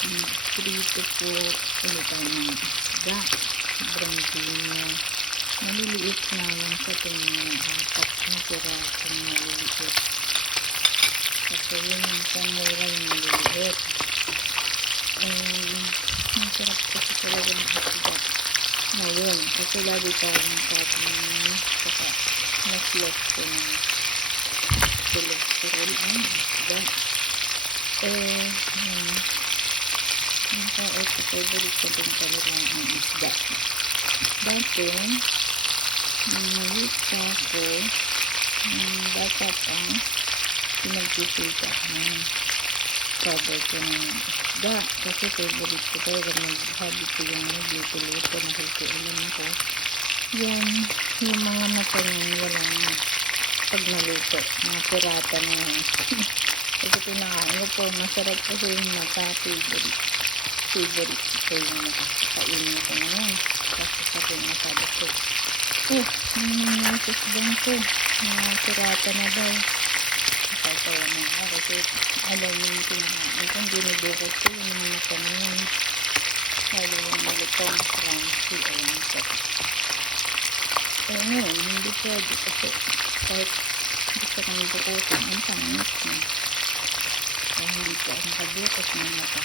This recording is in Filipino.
Prito po ulit tayo ng isda. Sobrang dino. Maliliit na lang sa tingin ng apat na pirasong maliliit. Kasi yun yung pamura yung maliliit. Masarap kasi talaga ng isda. Ngayon, kasi lagi tayong kainin saka mas less ko ng cholesterol ang isda. Yung kao sa favorite ko din talaga ang isda. Dati, maliit pa ako, bata pa, pinagpipita ng cover ko ng isda. Kasi favorite ko talaga, nag-habit ko yung nagluto-luto, nakikiulam ako. Yan, yung mga mata niyan, walang pag naluto, mga pirata na yan. Kasi pinakain ko po, masarap kasi yung mata, favorite ko yung nakakainin ko ngayon. Kasi sabi masabi ko, nasisbang ko, mga pirata na daw. Nakatawa na nga kasi alam mo yung pinakain ko, dinudukot ko yung mata na yun. Lalo yung malutong crunchy, ayun ko. Ngayon, hindi pwede kasi kahit gusto kong dukutin, ang pangit na. Kaya hindi ko ang kabukot ng mata.